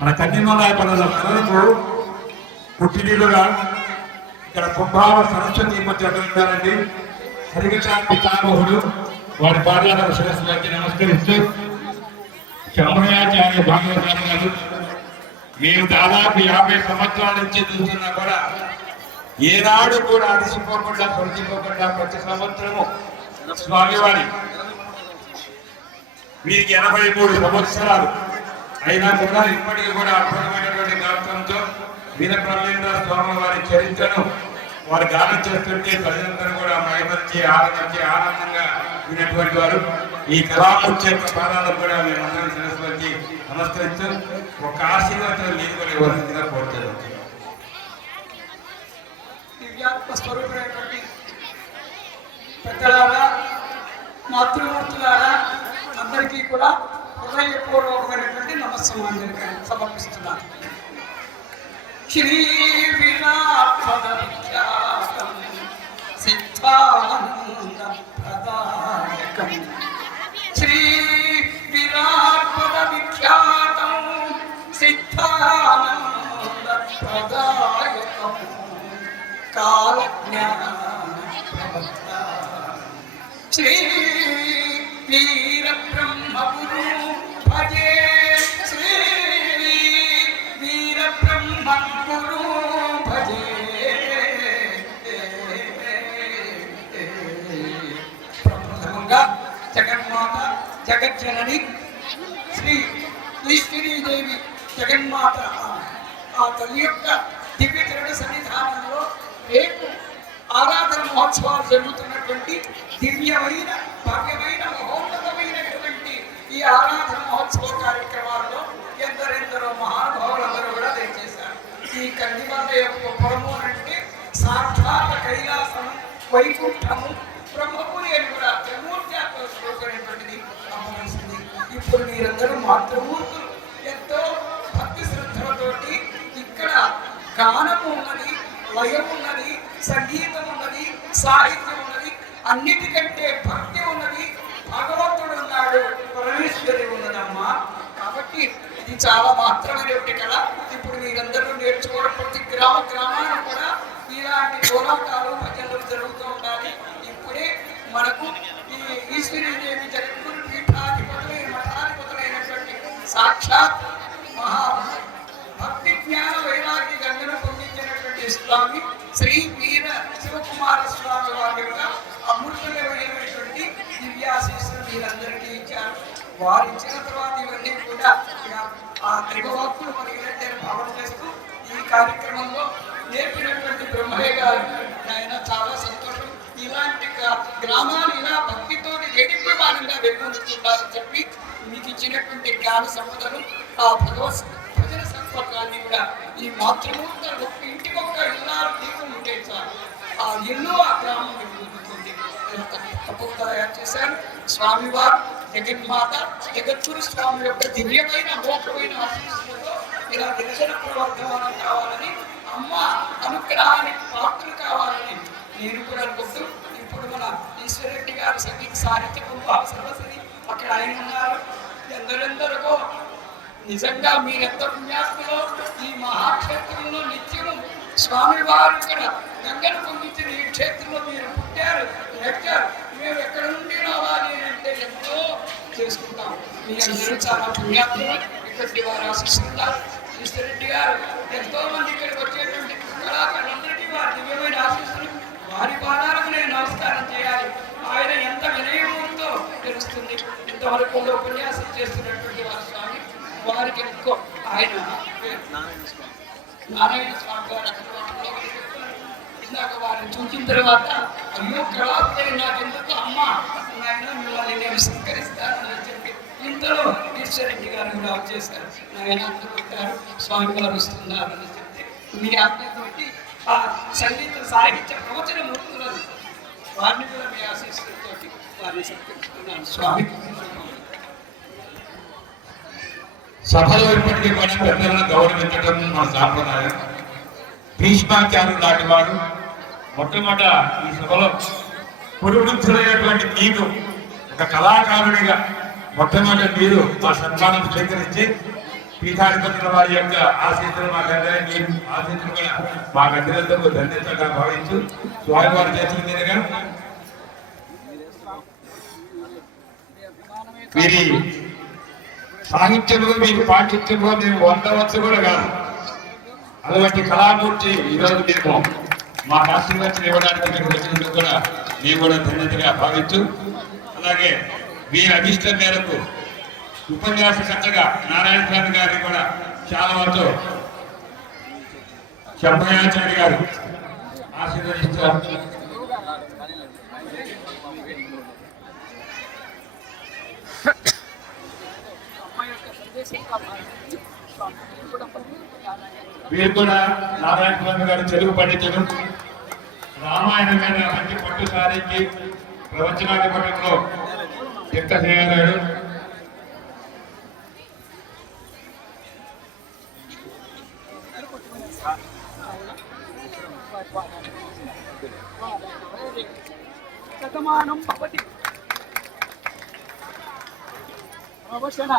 మన కన్నిమలాయ పిల్లలకు పుట్టినీళ్ళుగా ఇక్కడ కుంభావ సరస్వతి మధ్యండి హరికశాంతి పితామహుడు వారి పాదాలకు శిరస్సులకి నమస్కరిస్తూ శంభయాచార్య భాగవతాలు గారు మేము దాదాపు 50 సంవత్సరాల నుంచి చూస్తున్నా కూడా ఏనాడు కూడా అలసిపోకుండా పొలిచిపోకుండా ప్రతి సంవత్సరము స్వామివారి వీరికి 83 సంవత్సరాలు అయినా కూడా ఇప్పటికీ కూడా అద్భుతమైనటువంటి గాత్రంతో వీరబ్రహ్మేంద్ర స్వామి వారి చరిత్రను వారు గానం చేస్తుంటే ప్రజలందరూ కూడా మైమర్చి ఆనందంగా వినటువంటి వారు. ఈ కళామూర్తి యొక్క పాదాలకు కూడా మేమందరం సరస్వతి నమస్కరిస్తూ ఒక ఆశీర్వాదం నీరు కూడా ఇవ్వాల్సిందిగా కోరుతున్నాం. దివ్యాత్మ స్వరూపమైనటువంటి పెద్దలారా, మాతృమూర్తులారా అందరికీ కూడా హృదయపూర్వకమైనటువంటి నమస్సమాంజలిగా సమర్పిస్తున్నాను. శ్రీ విరాట్పద విఖ్యాతం సిద్ధానంద ప్రదాయకం శ్రీ విరాట్పద విఖ్యాతం సిద్ధానంద ప్రదాయకం కాలజ్ఞాన ప్రవక్త శ్రీ వీర బ్రహ్మ గురు భజే శ్రీ వీర బ్రహ్మ గురు భజే ప్రప్రథమంగా జగన్మాత జగజ్జనని శ్రీ ఈశ్వరీదేవి జగన్మాత ఆ తల్లి యొక్క దివ్య చరణ సన్నిధానంలో రేపు ఆరాధన మహోత్సవాలు జరుగుతున్నటువంటి దివ్యమైన భవ్యమైన మహోన్నతమైనటువంటి ఈ ఆరాధన మహోత్సవ కార్యక్రమాల్లో ఎందరెందరో మహానుభావులందరూ కూడా దయచేశారు. ఈ కందిమల్ల యొక్క పురము అంటే సాక్షాత్ కైలాసం వైకుంఠము బ్రహ్మపురి అని కూడా త్రిమూర్త్యాత్మకమైనటువంటిది అమ్మవలసింది. ఇప్పుడు మీరందరూ మాతృమూర్తులు ఎంతో భక్తి శ్రద్ధలతోటి ఇక్కడ గానము ఉన్నది, లయం ఉన్నది, సంగీతం ఉన్నది, సాహిత్యం ఉన్నది, అన్నిటికంటే భక్తి ఉన్నది, భగవంతుడు ఉన్నాడు, పరమేశ్వరి ఉన్నదమ్మా. కాబట్టి ఇది చాలా మాత్రమైనటువంటి కళ. ఇప్పుడు మీరందరూ నేర్చుకోవడం ప్రతి గ్రామాన కూడా ఇలాంటి పోరాటాలు భజనలు జరుగుతూ ఉండాలి. ఇప్పుడే మనకు ఈ ఈశ్వరీదేవి జగద్గురు పీఠాధిపతులైన మఠాధిపతులైనటువంటి సాక్షాత్ మహా భక్తి జ్ఞాన వైరాగ్య గంగను పొందించినటువంటి స్వామి శ్రీ వీర శివకుమార స్వామి వారి యొక్క అమృతమైనటువంటి దివ్యాశీస్సులు మీరందరికీ ఇచ్చారు. వారు ఇచ్చిన తర్వాత ఇవన్నీ కూడా ఆ త్రిభవాక్కులు మనకి భావన చేస్తూ ఈ కార్యక్రమంలో నేర్పినటువంటి బ్రహ్మయ్య గారు ఆయన చాలా సంతోషం. ఇలాంటి గ్రామాలు ఇలా భక్తితో దేదీప్యమానంగా వెలుగొందుతుండాలని చెప్పి మీకు ఇచ్చినటువంటి జ్ఞాన సంపదను ఆ భగవత్ భజన సంపర్కాన్ని కూడా ఈ మాతృమూర్తులు ఇంటికి ఒక ఇల్లాలు దీపం ఉంటే చాలు ఆ ఇల్లు ఆ గ్రామం వెలుగొందుతుంది. తప్పక తయారు చేశారు స్వామివారు జగన్మాత జగద్గురు స్వామి యొక్క దివ్యమైన అమోఘమైన ఆశీస్సులతో ఇలా గిరిజన ప్రవర్ధమానం కావాలని, అమ్మ అనుగ్రహానికి పాత్రలు కావాలని నేను కూడా అనుకుంటూ ఇప్పుడు మన ఈశ్వరెడ్డి గారు సంగీత సాహిత్య కుంభావ సర్వసరి అక్కడ ఆయన ఉన్నారు. ఎందరెందరికో నిజంగా మీరెంత పుణ్యాత్మలో ఈ మహాక్షేత్రంలో నిత్యము స్వామివారు ఇక్కడ గంగను పొందించిన ఈ క్షేత్రంలో మీరు పుట్టారు, నెట్టారు. మేము ఎక్కడ నుండి రావాలి అంటే ఎంతో చేసుకుంటాం. మీ అందరూ చాలా పుణ్యాత్మలు, ఇక్కడి వారు ఆశిస్తున్నారు. ఈశ్వరెడ్డి గారు ఎంతో మంది ఇక్కడికి వచ్చేటువంటి కళాకారులందరికీ వారి దివ్యమైన ఆశిస్తులు వారి పాదాలకు నేను నమస్కారం చేయాలి. ఆయన ఎంత వినయముతో తెలుస్తుంది. ఇంతవరకు ఉపన్యాసం చేస్తున్నటువంటి వారి స్వామి వారికి ఎక్కువ ఆయన నారాయణ స్వామి గారు ఇందాక వారిని చూసిన తర్వాత అయ్యో కళాకారులు నాకెందుకు అమ్మ నాయన మిమ్మల్ని నేను స్వీకరిస్తానని చెప్పి ఇంతలో ఈశ్వరెడ్డి గారు కూడా వచ్చేసారు. నాయన అందుకుంటారు స్వామి వారు వస్తున్నారు అని చెప్తే మీ ఆజ్ఞతోటి ఆ సంగీత సాహిత్య ప్రవచన మూర్తులను వారిని కూడా మీ ఆశీస్సులతో వారిని సత్కరిస్తున్నాను. స్వామి సభలో ఇప్పటికీ కూడా పెద్దలను గౌరవించడం మా సాంప్రదాయం. భీష్మాచార్యులు లాంటి వారు మొట్టమొదట ఈ సభలో పురువృద్ధులైనటువంటి మీరు ఒక కళాకారుడిగా మొట్టమొదటి మీరు మా సన్మానం స్వీకరించి పీఠాధిపతుల వారి యొక్క ఆశీస్సులు మాకందరికీ ఆశీస్సులు కూడా మాకందరితో ధన్యతగా భావించు స్వామివారి చేతుల మీదుగా వీరి సాహిత్యంలో వీరి పాండిత్యంలో మేము వందవచ్చు కూడా కాదు. అటువంటి కళామూర్తి ఈరోజు మేము మా ఆశీర్వచనం ఇవ్వడానికి ఇక్కడికి వచ్చినందుకు కూడా మేము కూడా ధన్యతగా భావించు, అలాగే వీరి అభిష్టం మేరకు ఉపన్యాసకర్తగా నారాయణ స్వామి గారిని కూడా చాలా వరకు శంభయాచార్య గారు ఆశీర్వదిస్తారు. వీరు కూడా నారాయణ స్వామి గారు తెలుగు పండితులు, రామాయణం మీద మంచి పట్టు సారికి ప్రవచనాధిపతుల్లో చిత్తసేనాడు. శతమానం భవతి ప్రవచన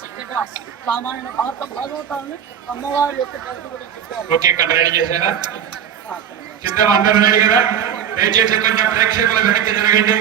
చక్కగా రామాయణ భారత భాగవతాన్ని అమ్మవారి యొక్క చెప్పారు. ఓకే, ఇక్కడ రెడీ చేశారా? సిద్ధం, అందరూ రెడీ కదా? దయచేసి కొంచెం ప్రేక్షకులు వెనక్కి జరగండి.